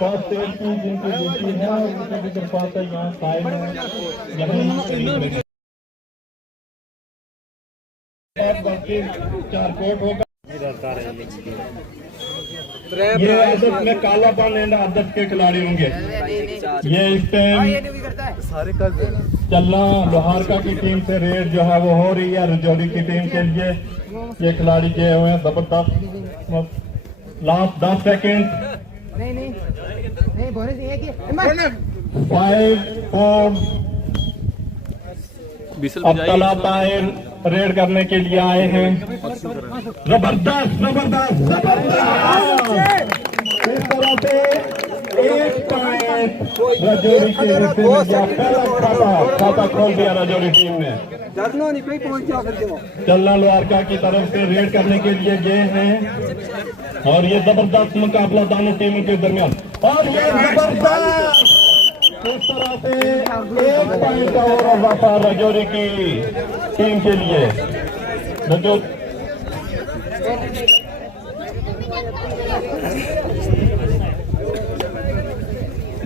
First aid की जिनकी duty है उनकी भी दरख्वास्त है यहाँ साइड में चार कोट होगा। ये आदत में कालापन एंड आदत के खिलाड़ी होंगे। ये इस टाइम चलना लोहारका की टीम से रेड जो है वो हो रही है रजौरी की टीम के लिए। ये खिलाड़ी गए हुए हैं जबरदस्त। Last 10 second. 5 4। अब तला ताहिर रेड करने के लिए आए हैं। जबरदस्त जबरदस्त जबरदस्त। इस तरह से 1 पॉइंट रजौरी के हिस्से में गया। पहला खाता खोल दिया रजौरी टीम ने। चलना लोहारका की तरफ से रेड करने के लिए गए हैं और ये जबरदस्त मुकाबला दोनों टीमों के दरमियान। और ये जबरदस्त इस तरह से 1 पॉइंट का और इजाफा रजौरी की टीम के लिए।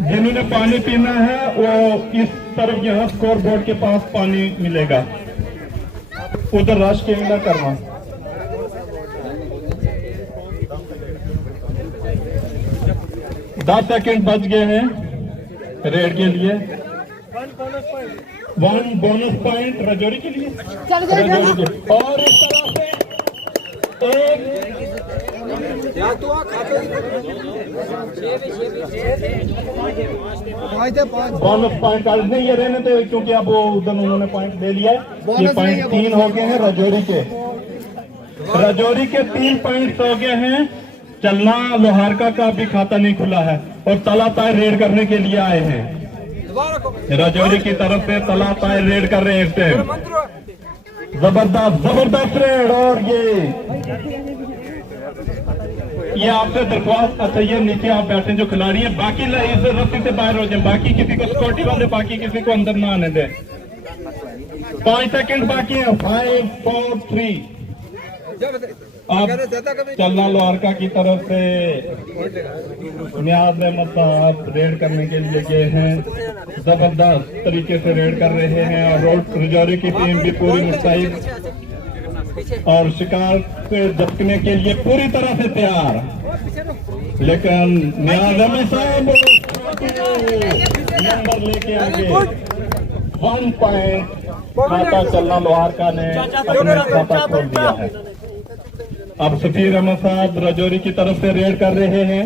जिन्होंने पानी पीना है वो इस तरफ यहाँ स्कोर बोर्ड के पास पानी मिलेगा, उधर रश के ना करना। दस सेकेंड बच गए हैं रेड के लिए। 1 बोनस पॉइंट रजौरी के लिए। रजौरी के और इस तरह से बोनस पॉइंट कार्ड नहीं ये रहने थे क्योंकि अब वो उधर उन्होंने पॉइंट ले लिया है। ये पॉइंट 3 हो गए हैं रजौरी के। रजौरी के 3 पॉइंट हो गए हैं। चलना लोहारका का भी खाता नहीं खुला है और तला तार रेड करने के लिए आए हैं। रजौरी की तरफ से तला तार रेड कर रहे हैं। जबरदस्त जबरदस्त रेड। और ये आपसे दरख्वास्त। अच्छा ये नीचे आप बैठे जो खिलाड़ी हैं बाकी इस रस्सी से बाहर हो जाए। बाकी किसी को सिक्योरिटी वाले बाकी किसी को अंदर ना आने दें। 5 सेकेंड बाकी है। 5 4 3। अब चलना लोहारका की तरफ से नियाज अहमद साहब रेड करने के लिए गए हैं। जबरदस्त तरीके से रेड कर रहे हैं और रजौरी की टीम भी पूरी मुस्तैद और शिकार से झपकने के लिए पूरी तरह से तैयार। लेकिन नियाज अहमद साहब नंबर लेके आगे। 1 पॉइंट खाता चलना लोहारका ने अपने खाता खोल दिया है। अब सफीर अहमद साहब रजौरी की तरफ से रेड कर रहे हैं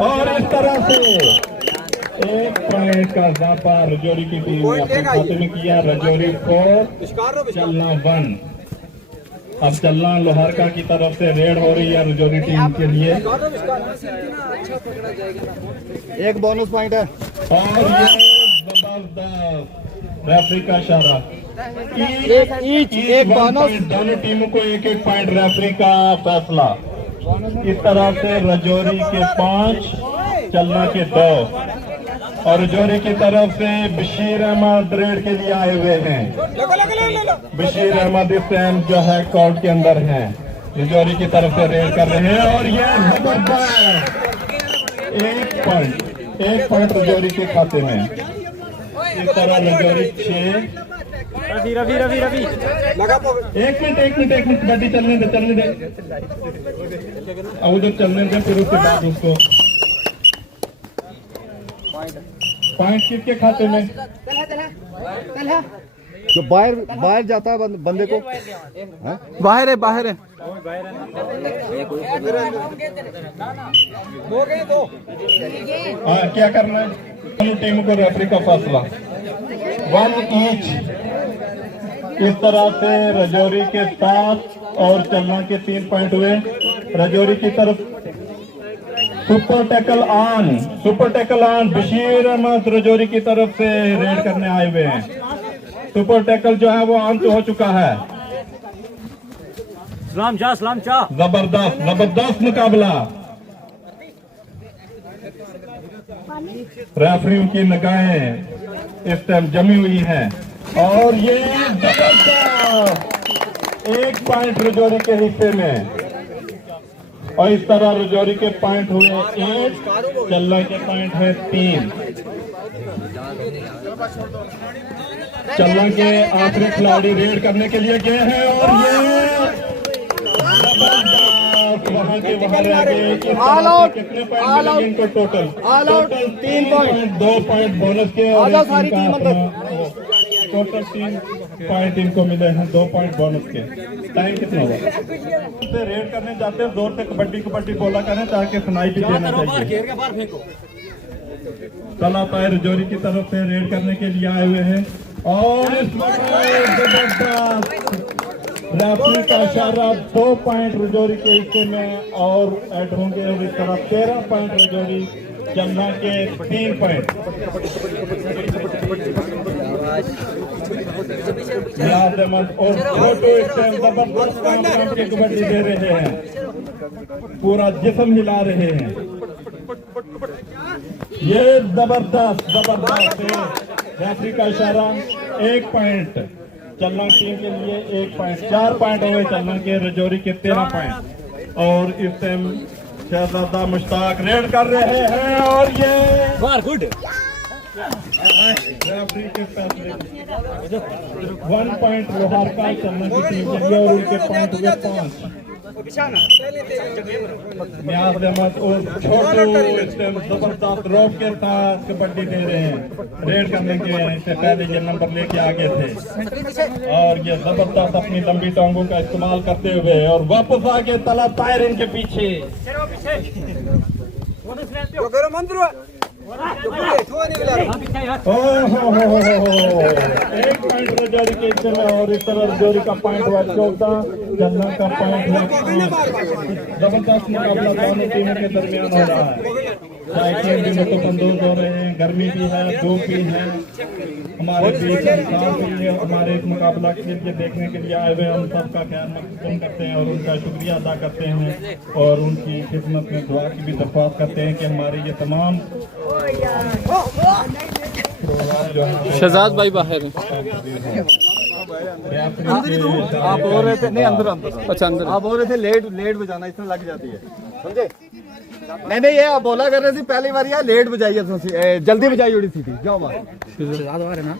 और इस तरह से 1 पॉइंट का इजाफा रजौरी की टीम ने अपने खाते में किया। रजौरी 4 चलना 1। अब चलना लोहारका की तरफ से रेड हो रही है रजौरी टीम के लिए। 1 बोनस पॉइंट है और ये जबरदस्त रेफरी का इशारा। एक बोनस। दोनों टीमों को 1-1 पॉइंट रेफरी का फैसला। इस तरह से रजौरी के 5 चलना के 2 और रजौरी की तरफ से बशीर अहमद रेड के लिए आए हुए हैं। बशीर अहमद इस टाइम जो है कोर्ट के अंदर हैं। रजौरी की तरफ से रेड कर रहे हैं और ये जबरदस्त 1 पॉइंट रजौरी के खाते में। इस तरह रजौरी 6। रवि रवि रवि रवि एक मिनट गाड़ी चलने दे उधर चलने दे फिर उसके बाद उसको पॉइंट किसके खाते में। जो बाहर जाता है बंदे को बाहर है क्या करना है दोनों टीमों को रेफरी का फैसला 1 ईच। इस तरह से रजौरी के 7 और चलना के 3 पॉइंट हुए। रजौरी की तरफ super tackle on Bashir Ahmed Rajouri की तरफ से रेड करने आए हुए हैं। सुपर टैकल जो है वो ऑन तो हो चुका है। सलाम चाह जबरदस्त मुकाबला। रेफरियों की निगाहें इस टाइम जमी हुई हैं और ये जबरदस्त 1 पॉइंट रजौरी के हिस्से में और इस तरह रजौरी के पॉइंट हुए 1, चल्ला के पॉइंट है 3। चल्ला के आखिरी खिलाड़ी रेड करने के लिए गए हैं और ये वहां के वहां रह गए। कितने पॉइंट मिलेंगे इनको total? Total 3 point, 2 point bonus के और टोटल 3 पॉइंट इनको मिले हैं, 2 पॉइंट बोनस के। टाइम कितना हुआ? रेड करने जाते हैं जोर से कबड्डी कबड्डी बोला करें ताकि सुनाई भी देना चाहिए। तला पाए रजौरी की तरफ से रेड करने के लिए आए हुए हैं और इस रेफरी का इशारा 2 पॉइंट रजौरी के हिस्से में और ऐड होंगे और इस तरह 13 पॉइंट रजौरी, चन्ना के 3 पॉइंट। और छोटू इस टाइम जबरदस्त काम के कबड्डी दे रहे हैं, पूरा जिस्म हिला रहे हैं। ये जबरदस्त रेफरी का इशारा 1 पॉइंट चलना टीम के लिए, 1 पॉइंट, 4 पॉइंट हुए चलना के, रजौरी के 13 पॉइंट। और इस टाइम शहजादा मुश्ताक रेड कर रहे हैं और ये गुड रेफरी के फैसले 1 पॉइंट लोहार का चलना की टीम के लिए और उनके पॉइंट हुए 5। नियाज अहमद और छोटू जबरदस्त रोक के साथ कबड्डी दे रहे हैं, रेड करने के इससे पहले ये नंबर लेके आगे थे और ये जबरदस्त अपनी लंबी टांगों का इस्तेमाल करते हुए और वापस आगे तला तायर इनके पीछे। एक पॉइंट रजौरी के हिस्से में और इस तरह रजौरी का पॉइंट हुआ 14, चन्ना का पॉइंट हुआ 5। जबरदस्त मुकाबला दोनों टीमों के दरमियान हो रहा है। टीम भी लुत्फानंदोज हो रहे हैं, गर्मी भी है, धूप भी है, हमारे बीच इंसान भी है। हमारे इस मुकाबला के लिए देखने के लिए आए हुए हम सबका ख्याल मकदम करते हैं और उनका शुक्रिया अदा करते हैं और उनकी खिदमत में दुआ की भी दरख्वास्त करते हैं कि हमारे ये तमाम शहजाद भाई बाहर हैं। आप बोल रहे थे नहीं अंदर अच्छा अंदर आप बोल रहे थे लेट बजाना इसमें लग जाती है, समझे? नहीं ये आप बोला कर रहे थे पहली बार यार लेट बजाइए, जल्दी बजाइए उड़ी सीधी जाओ बाहर है ना।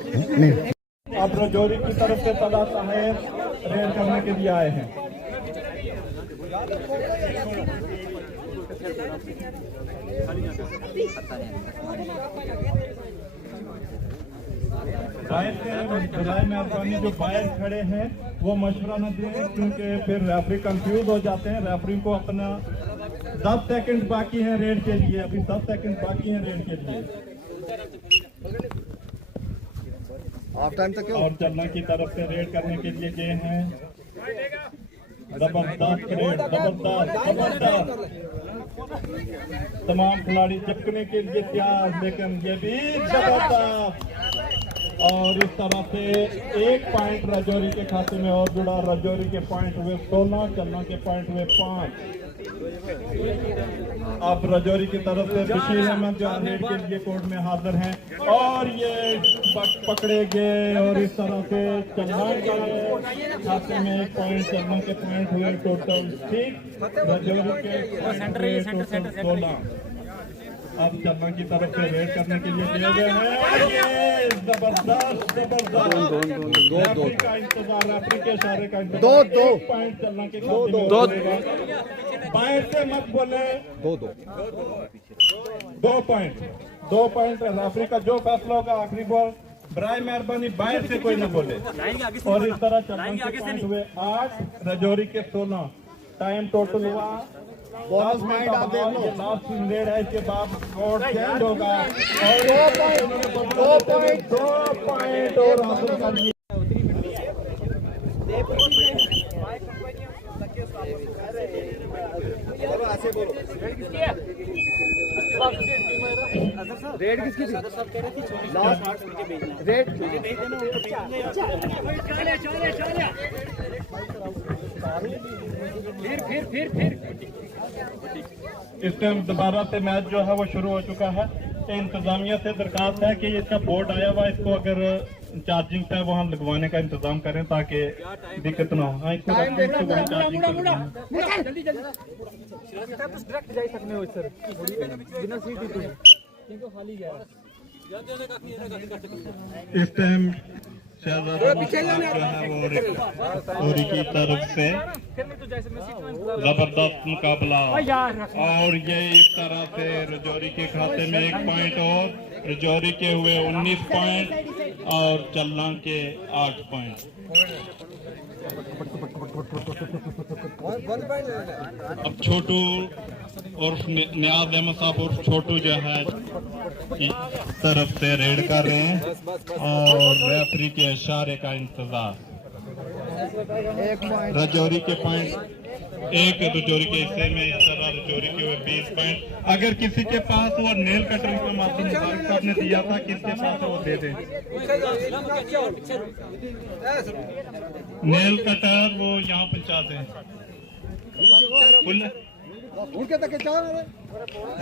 अब रजौरी की तरफ से तला साहेब रेड करने के लिए आए हैं। बजाय मेहरबानी जो बाहर खड़े हैं वो मशवरा न दें क्योंकि फिर रेफरी कंफ्यूज हो जाते हैं। रेफरी को अपना 10 सेकंड बाकी है रेड के लिए, अभी 10 सेकंड बाकी है रेड के लिए। हाफ टाइम तक और चलना की तरफ से रेड करने के लिए गए हैं। जबरदस्त रेड, जबरदस्त तमाम खिलाड़ी चिपकने के लिए तैयार, लेकिन ये भी जबरदस्त। और इस तरह से 1 पॉइंट रजौरी के खाते में और जुड़ा। रजौरी के पॉइंट हुए 16, चन्ना के पॉइंट हुए 5। अब रजौरी की तरफ से बशीर अहमद जो रेड के लिए कोर्ट में हाजिर हैं और ये पकड़े गए और इस तरह से चन्ना के खाते में 1 पॉइंट, चन्ना के पॉइंट हुए टोटल 6, रजौरी के पॉइंट हुए टोटल 16। अब चन्ना की तरफ से रेड करने के लिए दिए गए हैं। जबरदस्त रेफरी का इंतजार, रेफरी के इशारे का इंतजार। 2 पॉइंट चन्ना के खाते में बाहर से मत बोले। 2 पॉइंट रेफरी का जो फैसला होगा आखिरी बॉल बराए मेहरबानी बाहर से कोई न बोले। और इस तरह चन्ना के पॉइंट हुए 8, रजौरी के 16। टाइम टोटल हुआ 10 मिनट। आप देख लो लास्ट रेड है, इसके बाद स्कोर चेंज होगा और 2 पॉइंट और हासिल कर लिए। रेड किसकी थी? रेड फिर इस टाइम दोबारा से मैच जो है वो शुरू हो चुका है। इंतजामिया से दरखास्त है कि इसका बोर्ड आया हुआ, इसको अगर चार्जिंग पे वहाँ लगवाने का इंतजाम करें ताकि दिक्कत ना हो। हाँ, इसको रखें, इसको वहाँ चार्जिंग पे लगवाना। इस टाइम शहजादा मुश्ताक जो है वो पूरी की तरफ से जबरदस्त मुकाबला, और ये इस तरह से रजौरी के खाते में 1 पॉइंट और रजौरी के हुए 19 पॉइंट और चल्ला के 8 पॉइंट। अब छोटू और नियाज अहमद साहब और छोटू जो है तरफ से रेड कर रहे हैं और रेफरी के इशारे का इंतजार। रजौरी के पॉइंट एक रजौरी के हिस्से में इस तरह रजौरी के हुए 20 पॉइंट। अगर किसी के पास वो नेल कटर को मासूम मुबारक साहब ने दिया था, किसके पास है वो दे दें। नेल कटर वो यहाँ पहुँचा दें।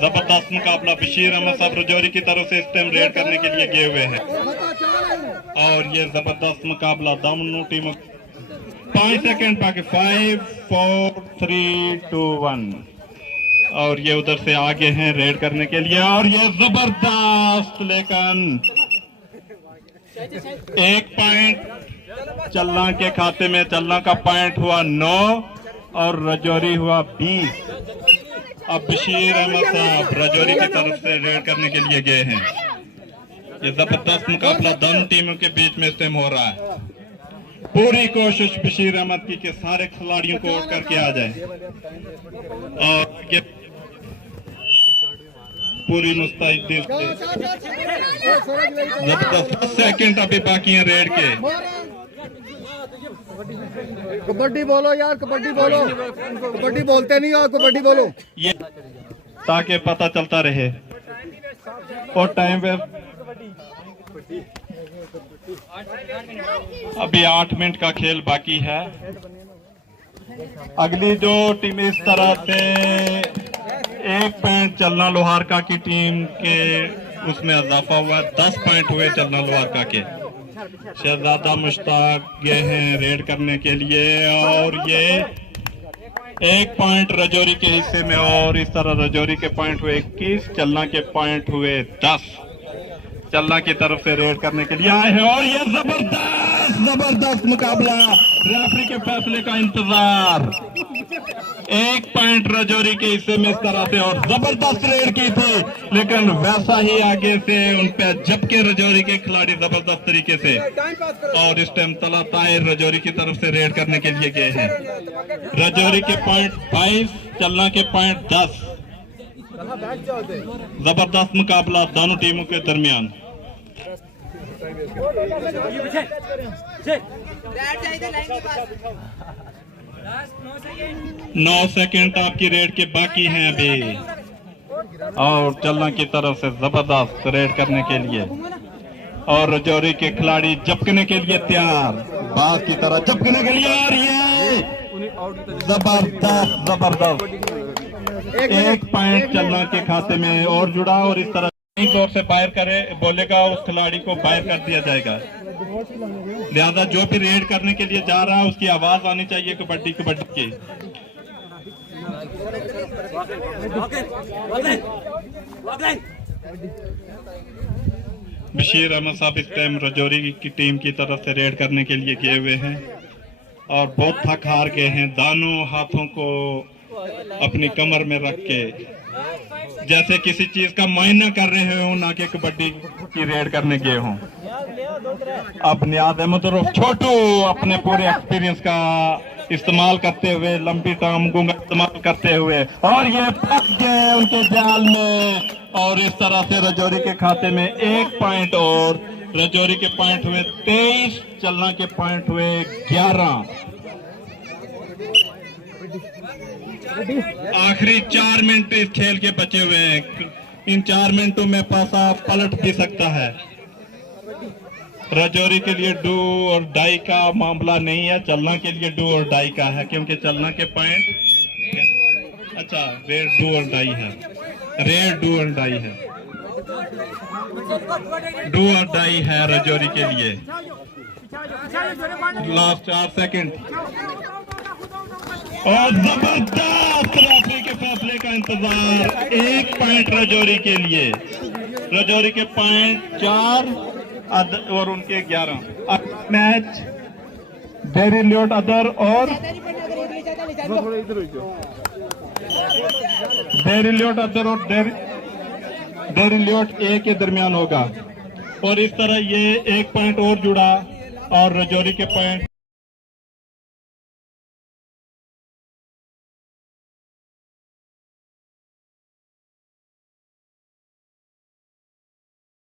जबरदस्त मुकाबला बशीर अहमद साहब रजौरी की तरफ से इस टाइम रेड करने के लिए गए हुए हैं और ये जबरदस्त मुकाबला दोनों टीमों 5 सेकंड बाकी 5 4 3 2 1 और ये उधर से आगे हैं रेड करने के लिए और ये जबरदस्त, लेकिन 1 पॉइंट चल्ला के खाते में। चल्ला का पॉइंट हुआ 9 और रजौरी हुआ 20। अब बशीर अहमद साहब रजौरी की तरफ से रेड करने के लिए गए हैं। ये जबरदस्त मुकाबला दोनों टीमों के बीच में इस टाइम हो रहा है। पूरी कोशिश बशीर अहमद की कि सारे खिलाड़ियों को आउट करके आ जाए और ये पूरी मुस्तैदी से जबरदस्त 10 सेकंड अभी बाकी हैं रेड के। कबड्डी बोलो यार, कबड्डी बोलो। कबड्डी बोलते नहीं और कबड्डी बोलो ये ताकि पता चलता रहे और टाइम पे अभी 8 मिनट का खेल बाकी है। अगली जो टीम इस तरह से 1 पॉइंट चलना लोहारका की टीम के उसमें इजाफा हुआ, 10 पॉइंट हुए चलना लोहारका के। शहजादा मुश्ताक गए हैं रेड करने के लिए और ये 1 पॉइंट रजौरी के हिस्से में और इस तरह रजौरी के पॉइंट हुए 21, चलना के पॉइंट हुए 10। चलना की तरफ से रेड करने के लिए आए हैं और ये जबरदस्त मुकाबला, रेफरी के फैसले का इंतजार। 1 पॉइंट रजौरी के हिस्से में इस तरह से और जबरदस्त रेड की थी, लेकिन वैसा ही आगे से उन पे झपके रजौरी के खिलाड़ी जबरदस्त तरीके से। और इस टाइम तला ताहिर रजौरी की तरफ से रेड करने के लिए गए हैं। रजौरी के पॉइंट 22, चलना के पॉइंट 10। जबरदस्त मुकाबला दोनों टीमों के दरमियान। 9 सेकंड आपकी रेड के बाकी हैं अभी और चलना की तरफ से जबरदस्त रेड करने के लिए और रजौरी के खिलाड़ी झपकने के लिए तैयार, बात की तरह झपकने के लिए। और ये जबरदस्त 1 पॉइंट चलना के खाते में और जुड़ा और इस तरह दौर से बाहर करे बोलेगा उस खिलाड़ी को बाहर कर दिया जाएगा। लिहाजा जो भी रेड करने के लिए जा रहा है उसकी आवाज आनी चाहिए कबड्डी कबड्डी की। बशीर अहमद साहब इस टाइम रजौरी की टीम की तरफ से रेड करने के लिए गए हुए हैं और बहुत थक हार गए हैं, दोनों हाथों को अपनी कमर में रख के जैसे किसी चीज का मायना कर रहे हो, ना कि कबड्डी की रेड करने गए हों। अब नियाज अहमद और छोटू अपने पूरे एक्सपीरियंस का इस्तेमाल करते हुए, लंबी टांग का इस्तेमाल करते हुए और ये फंस गए उनके जाल में और इस तरह से रजौरी के खाते में 1 पॉइंट और रजौरी के पॉइंट हुए 23, चलना के पॉइंट हुए 11। आखिरी 4 मिनट इस खेल के बचे हुए हैं। इन 4 मिनटों में पासा पलट भी सकता है। रजौरी के लिए डू और डाई का मामला नहीं है, चलना के लिए डू और डाई का है, क्योंकि चलना के पॉइंट अच्छा रेड डू और डाई है, रेड डू और डाई है। डू और डाई है रजौरी के लिए। लास्ट 4 सेकंड और जबरदस्त रेफरी के फैसले का इंतजार। 1 पॉइंट रजौरी के लिए। रजौरी के पॉइंट 4 और उनके 11। अब मैच डेरी लियोट अदर और डेरी लियोट अदर और डेरी लियोट ए के दरमियान होगा। और इस तरह ये 1 पॉइंट और जुड़ा और रजौरी के पॉइंट